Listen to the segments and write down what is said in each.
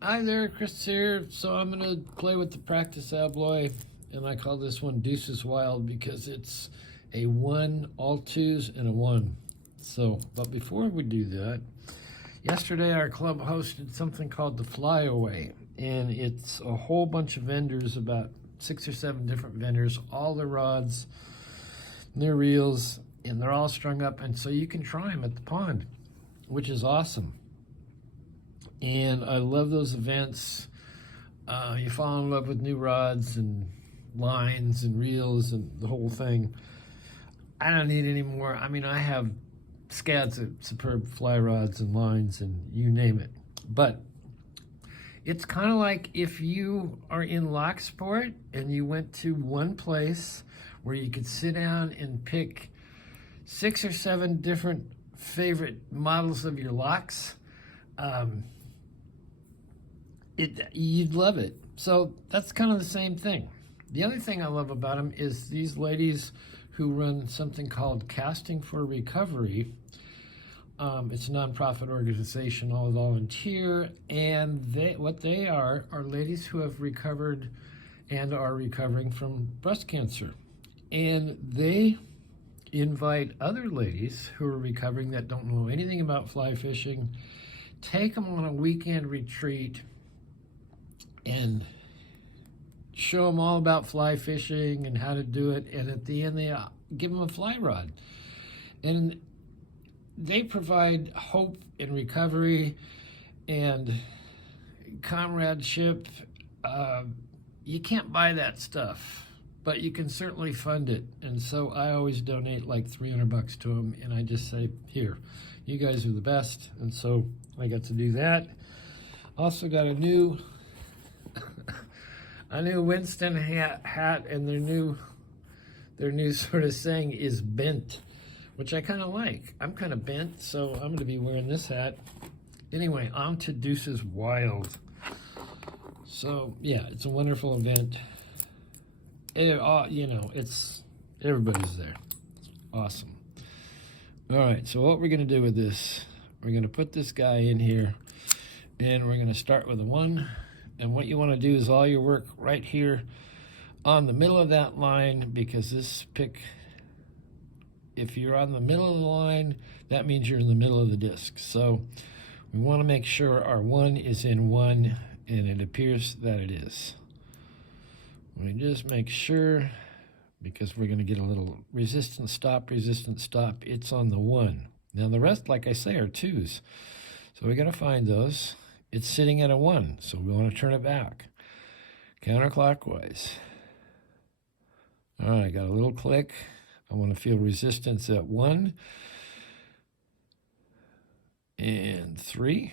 Hi there, Chris here. So I'm gonna play with the practice alloy, and I call this one Duces Wild because it's a one, all twos, and a one. So, but before we do that, yesterday our club hosted something called the Flyaway, and it's a whole bunch of vendors, about 6 or 7 different vendors, all the rods, their reels, and they're all strung up, and so you can try them at the pond, which is awesome. And I love those events. You fall in love with new rods and lines and reels and the whole thing. I don't need any more. I mean, I have scads of superb fly rods and lines and you name it. But it's kind of like if you are in lock sport and you went to one place where you could sit down and pick 6 or 7 different favorite models of your locks. Um, you'd love it. So that's kind of the same thing. The other thing I love about them is these ladies who run something called Casting for Recovery. It's a nonprofit organization, all volunteer, and what they are ladies who have recovered and are recovering from breast cancer, and they invite other ladies who are recovering that don't know anything about fly fishing, take them on a weekend retreat and show them all about fly fishing and how to do it. And at the end, they give them a fly rod. And they provide hope and recovery and comradeship. You can't buy that stuff, but you can certainly fund it. And so I always donate like $300 to them. And I just say, here, you guys are the best. And so I got to do that. Also got a new Winston hat, and their new sort of saying is bent, which I kind of like. I'm kind of bent, so I'm going to be wearing this hat. Anyway, on to Duces Wild. So yeah, it's a wonderful event. It's everybody's there. It's awesome. All right, so what we're going to do with this, we're going to put this guy in here, and we're going to start with a 1. And what you want to do is all your work right here on the middle of that line, because this pick, if you're on the middle of the line, that means you're in the middle of the disc. So we want to make sure our 1 is in 1, and it appears that it is. We just make sure, because we're going to get a little resistance stop. It's on the 1. Now the rest, like I say, are 2s. So we got to find those. It's sitting at a 1, so we want to turn it back counterclockwise. All right, got a little click. I want to feel resistance at 1 and 3.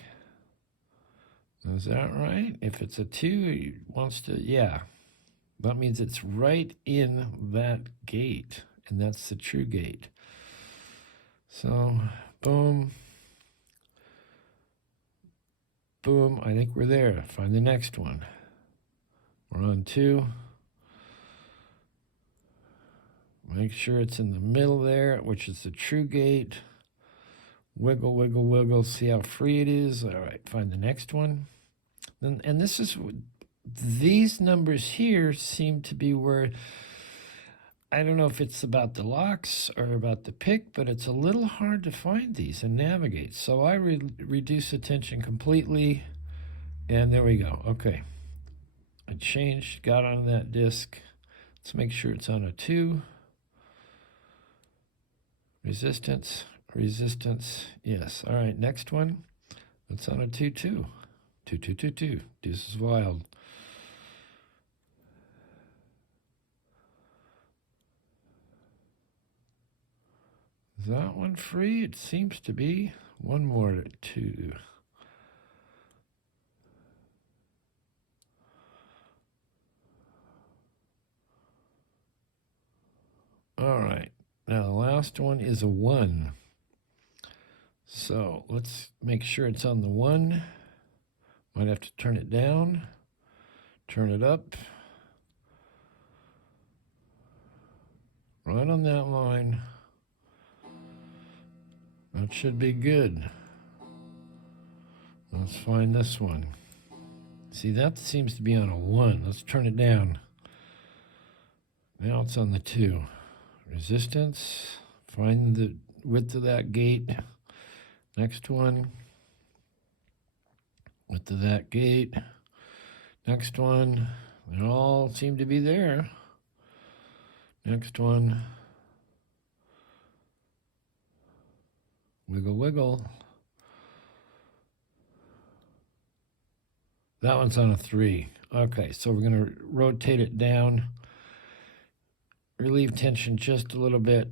Is that right? If it's a 2, it wants to, yeah. That means it's right in that gate, and that's the true gate. So, boom. Boom, I think we're there. Find the next one. We're on 2. Make sure it's in the middle there, which is the true gate. Wiggle, wiggle, wiggle. See how free it is. All right, find the next one. And this is, these numbers here seem to be where, I don't know if it's about the locks or about the pick, but it's a little hard to find these and navigate. So I reduce attention completely, and there we go. Okay. I changed, got on that disc. Let's make sure it's on a 2. Resistance, yes. All right, next one. It's on a 2, 2. 2, 2, 2, 2. Duces Wild. Is that one free? It seems to be. One more to 2. All right. Now the last one is a 1. So let's make sure it's on the 1. Might have to turn it down, turn it up. Right on that line. That should be good. Let's find this one. See, that seems to be on a 1. Let's turn it down. Now it's on the 2. Resistance. Find the width of that gate. Next one. Width of that gate. Next one. They all seem to be there. Next one. Wiggle, wiggle. That one's on a 3. Okay, so we're going to rotate it down. Relieve tension just a little bit.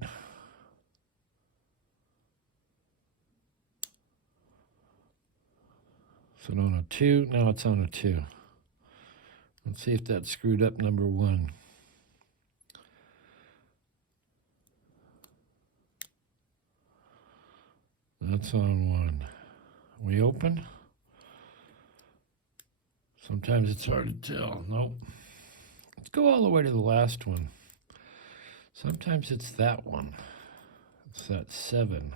So on a 2, now it's on a 2. Let's see if that screwed up number 1. That's on 1. We open. Sometimes it's hard to tell. Nope. Let's go all the way to the last one. Sometimes it's that one. It's that 7.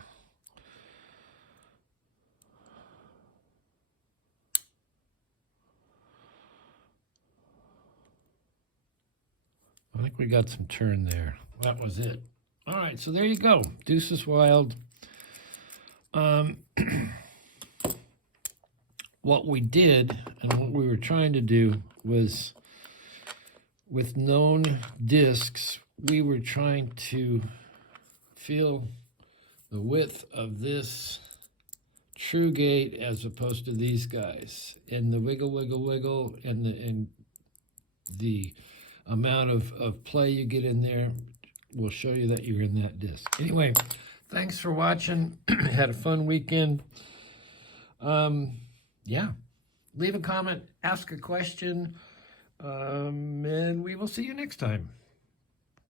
I think we got some turn there. That was it. All right, so there you go. Duces Wild. What we did and what we were trying to do was, with known discs, we were trying to feel the width of this true gate as opposed to these guys, and the wiggle, wiggle, wiggle, and the amount of play you get in there will show you that you're in that disc. Anyway, thanks for watching. Had a fun weekend. Yeah, leave a comment, ask a question, and we will see you next time.